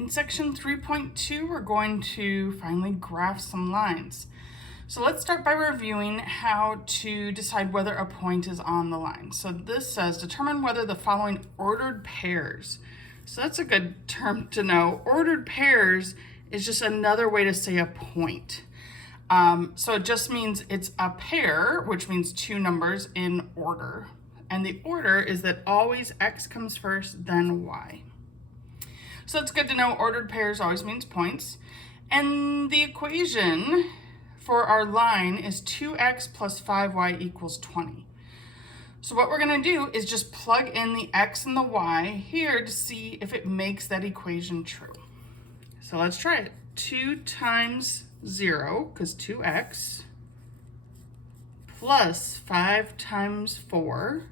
In section 3.2, we're going to finally graph some lines. So let's start by reviewing how to decide whether a point is on the line. So this says determine whether the following ordered pairs. So that's a good term to know. Ordered pairs is just another way to say a point. So it just means it's a pair, which means two numbers in order. And the order is that always x comes first, then y. So it's good to know ordered pairs always means points. And the equation for our line is 2x plus 5y equals 20. So what we're going to do is just plug in the x and the y here to see if it makes that equation true. So let's try it. 2 times 0, because 2x, plus 5 times 4,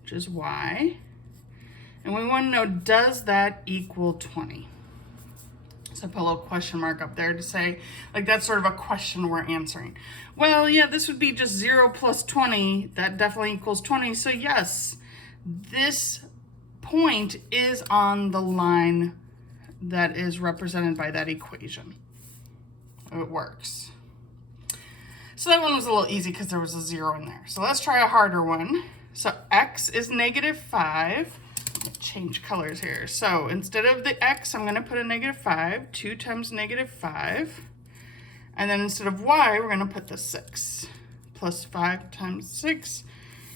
which is y. And we want to know, does that equal 20? So put a little question mark up there to say, like, that's sort of a question we're answering. Well, yeah, this would be just 0 plus 20. That definitely equals 20. So yes, this point is on the line that is represented by that equation. It works. So that one was a little easy because there was a 0 in there. So let's try a harder one. So x is -5. Change colors here. So instead of the x, I'm going to put a -5, 2 times -5. And then instead of y, we're going to put the 6, plus 5 times 6.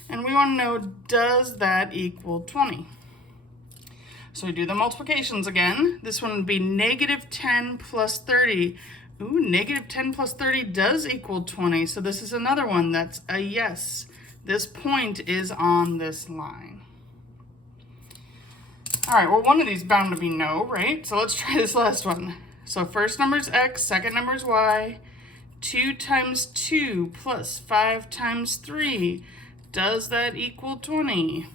And we want to know, does that equal 20? So we do the multiplications again. This one would be -10 plus 30. Ooh, -10 plus 30 does equal 20. So this is another one that's a yes. This point is on this line. All right, well, one of these is bound to be no, right? So let's try this last one. So first number is x, second number is y. 2 times 2 plus 5 times 3. Does that equal 20?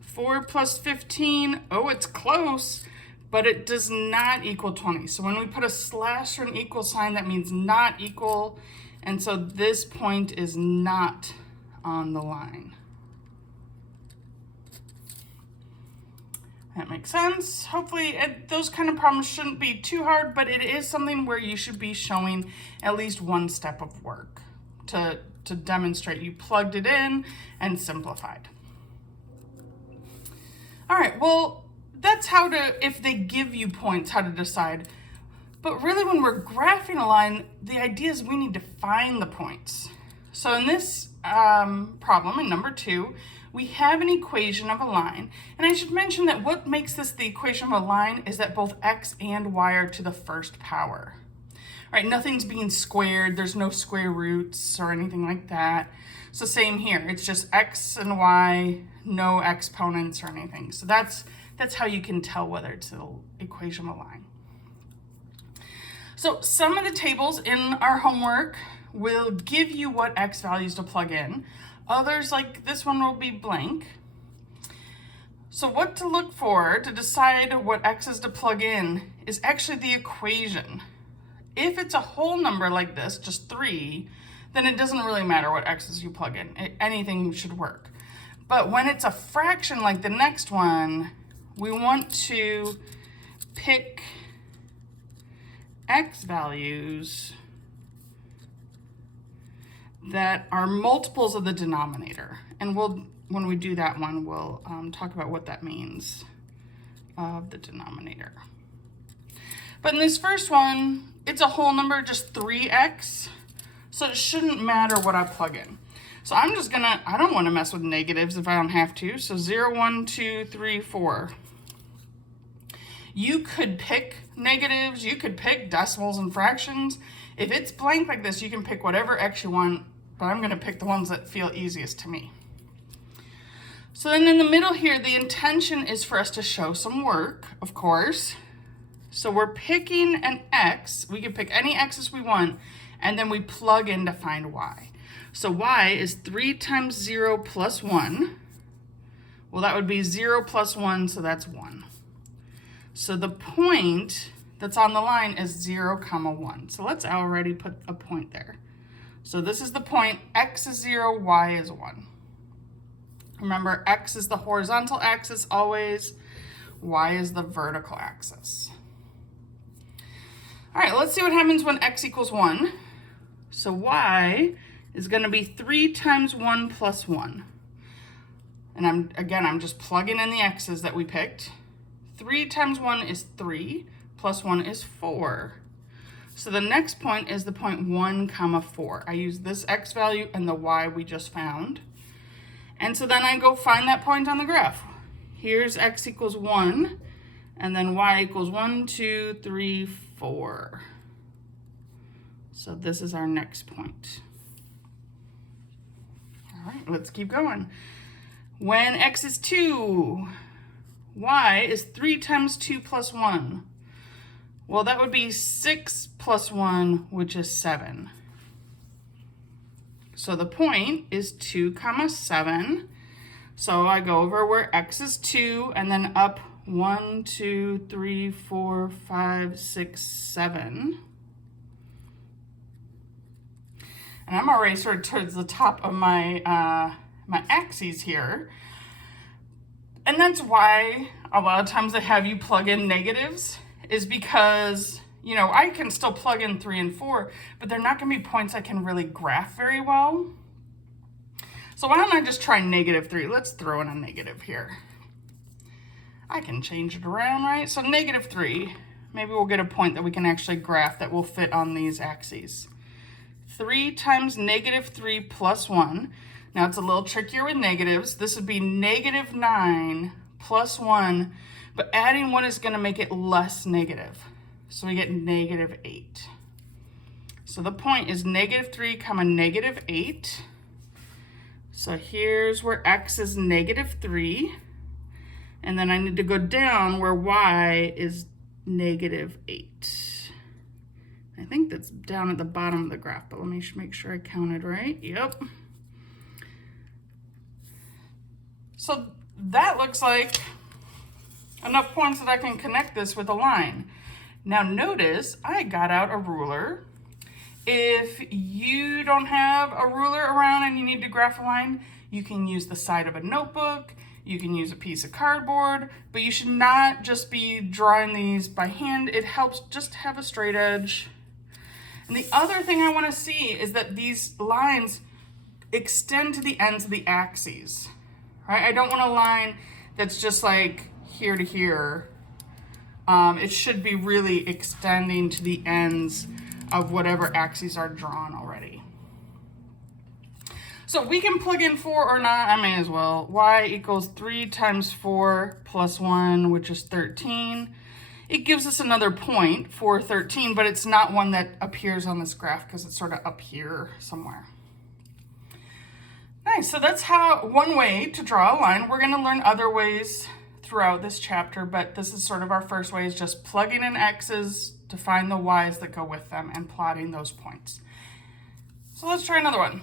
4 plus 15, oh, it's close, but it does not equal 20. So when we put a slash or an equal sign, that means not equal. And so this point is not on the line. That makes sense. Hopefully those kind of problems shouldn't be too hard, but it is something where you should be showing at least one step of work to demonstrate you plugged it in and simplified. All right, well, that's how to, if they give you points, how to decide. But really when we're graphing a line, the idea is we need to find the points. So in this problem, in number 2, we have an equation of a line. And I should mention that what makes this the equation of a line is that both x and y are to the first power. All right, nothing's being squared. There's no square roots or anything like that. So same here. It's just x and y, no exponents or anything. So that's how you can tell whether it's an equation of a line. So some of the tables in our homework will give you what x values to plug in. Others, like this one, will be blank. So what to look for to decide what x is to plug in is actually the equation. If it's a whole number like this, just 3, then it doesn't really matter what x's you plug in. Anything should work. But when it's a fraction like the next one, we want to pick x values that are multiples of the denominator. And when we do that one, we'll talk about what that means of the denominator. But in this first one, it's a whole number, just 3x. So it shouldn't matter what I plug in. So I'm just gonna, I don't wanna mess with negatives if I don't have to. So 0, 1, 2, 3, 4. You could pick negatives, you could pick decimals and fractions. If it's blank like this, you can pick whatever x you want, but I'm gonna pick the ones that feel easiest to me. So then in the middle here, the intention is for us to show some work, of course. So we're picking an x, we can pick any x's we want, and then we plug in to find y. So y is 3 times 0 plus 1. Well, that would be 0 plus 1, so that's 1. So the point that's on the line is 0, 1. So let's already put a point there. So this is the point, x is 0, y is 1. Remember, x is the horizontal axis always, y is the vertical axis. All right, let's see what happens when x equals 1. So y is going to be 3 times 1 plus 1. And I'm just plugging in the x's that we picked. 3 times 1 is 3, plus 1 is 4. So the next point is the point 1, 4. I use this x value and the y we just found. And so then I go find that point on the graph. Here's x equals 1, and then y equals 1, 2, 3, 4. So this is our next point. All right, let's keep going. When x is 2, y is 3 times 2 plus 1. Well, that would be 6 plus 1, which is 7. So the point is 2, 7. So I go over where x is 2 and then up 1, 2, 3, 4, 5, 6, 7. And I'm already sort of towards the top of my my axes here. And that's why a lot of times they have you plug in negatives, is because, you know, I can still plug in 3 and 4, but they're not going to be points I can really graph very well. So why don't I just try -3? Let's throw in a negative here. I can change it around, right? So -3, maybe we'll get a point that we can actually graph that will fit on these axes. 3 times -3 plus 1. Now it's a little trickier with negatives. This would be -9 plus 1, but adding 1 is going to make it less negative. So we get -8. So the point is -3, -8. So here's where x is -3. And then I need to go down where y is -8. I think that's down at the bottom of the graph, but let me make sure I counted right. Yep. So that looks like enough points that I can connect this with a line. Now notice I got out a ruler. If you don't have a ruler around and you need to graph a line, you can use the side of a notebook, you can use a piece of cardboard, but you should not just be drawing these by hand. It helps just have a straight edge. And the other thing I want to see is that these lines extend to the ends of the axes, right? I don't want a line that's just like here to here. It should be really extending to the ends of whatever axes are drawn already. So we can plug in 4 or not, I may as well. Y equals 3 times 4 plus 1, which is 13. It gives us another point for 13, but it's not one that appears on this graph because it's sort of up here somewhere. Nice, so that's one way to draw a line. We're going to learn other ways throughout this chapter, but this is sort of our first way, is just plugging in x's to find the y's that go with them and plotting those points. So let's try another one.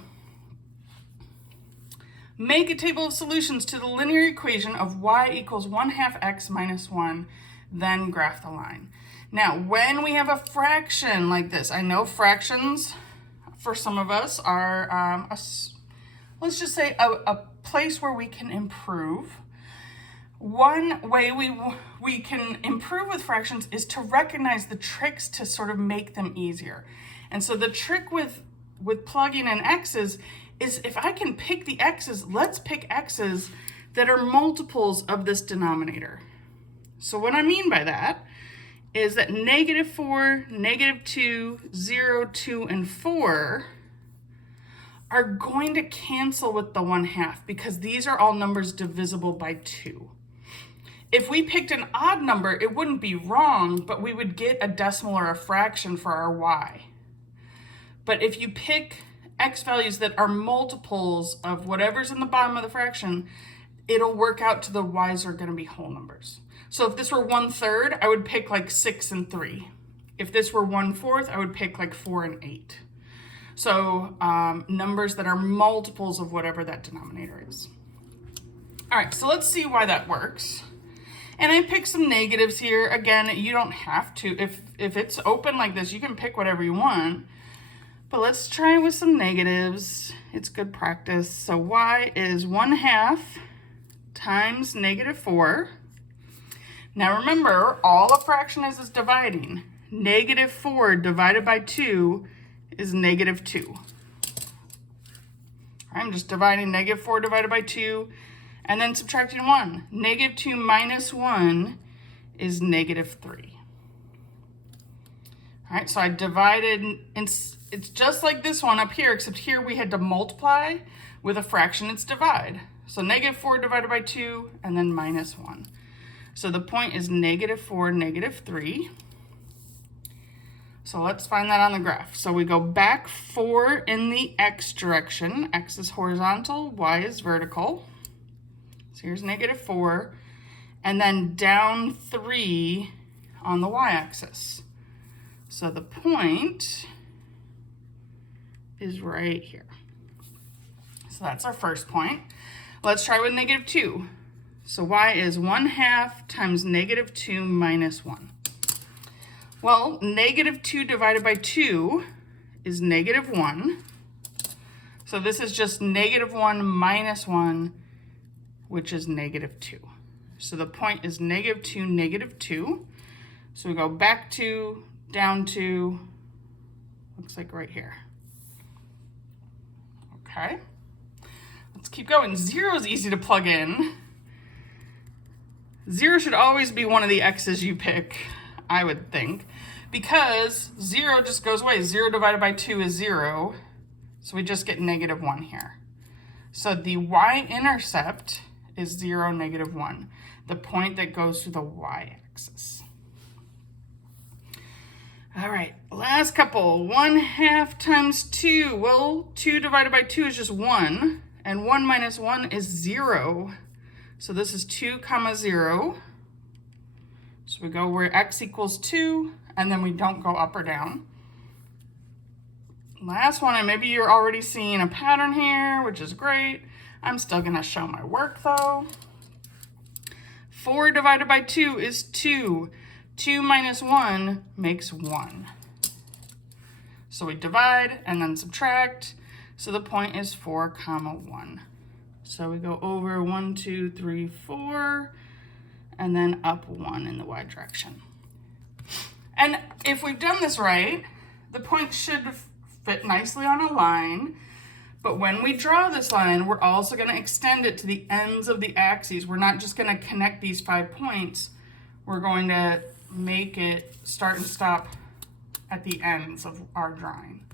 Make a table of solutions to the linear equation of y equals 1/2 x minus 1, then graph the line. Now, when we have a fraction like this, I know fractions for some of us are, let's just say a place where we can improve. One way we can improve with fractions is to recognize the tricks to sort of make them easier. And so the trick with plugging in x's is, if I can pick the x's, let's pick x's that are multiples of this denominator. So what I mean by that is that -4, -2, 0, 2, and 4 are going to cancel with the 1/2 because these are all numbers divisible by 2. If we picked an odd number, it wouldn't be wrong, but we would get a decimal or a fraction for our y. But if you pick x values that are multiples of whatever's in the bottom of the fraction, it'll work out to the y's are going to be whole numbers. So if this were 1/3, I would pick like 6 and 3. If this were 1/4, I would pick like 4 and 8. So numbers that are multiples of whatever that denominator is. All right, so let's see why that works. And I picked some negatives here. Again, you don't have to. If it's open like this, you can pick whatever you want. But let's try with some negatives. It's good practice. So y is 1/2 times -4. Now remember, all a fraction is dividing. Negative 4 divided by 2 is negative 2. I'm just dividing negative 4 divided by 2 and then subtracting 1. Negative 2 minus 1 is negative 3. All right, so I divided, it's just like this one up here, except here we had to multiply with a fraction its divide. So negative 4 divided by 2 and then minus 1. So the point is negative 4, negative 3. So let's find that on the graph. So we go back 4 in the x direction. X is horizontal, y is vertical. So here's negative 4. And then down 3 on the y-axis. So the point is right here. So that's our first point. Let's try with negative 2. So y is 1/2 times negative 2 minus 1. Well, negative 2 divided by 2 is negative 1. So this is just negative 1 minus 1, which is negative 2. So the point is negative 2, negative 2. So we go back 2, down 2, looks like right here. Okay, let's keep going. 0 is easy to plug in. 0 should always be one of the x's you pick, I would think, because 0 just goes away. 0 divided by 2 is 0, so we just get negative 1 here. So the y-intercept is 0, negative 1, the point that goes through the y-axis. All right, last couple. 1/2 times 2. Well, 2 divided by 2 is just 1, and 1 minus 1 is 0. So this is 2 comma 0. So we go where x equals 2, and then we don't go up or down. Last one, and maybe you're already seeing a pattern here, which is great. I'm still gonna show my work though. 4 divided by 2 is 2. 2 minus 1 makes 1. So we divide and then subtract. So the point is 4 comma 1. So we go over 1, 2, 3, 4, and then up 1 in the y direction. And if we've done this right, the point should fit nicely on a line. But when we draw this line, we're also going to extend it to the ends of the axes. We're not just going to connect these 5 points. We're going to make it start and stop at the ends of our drawing.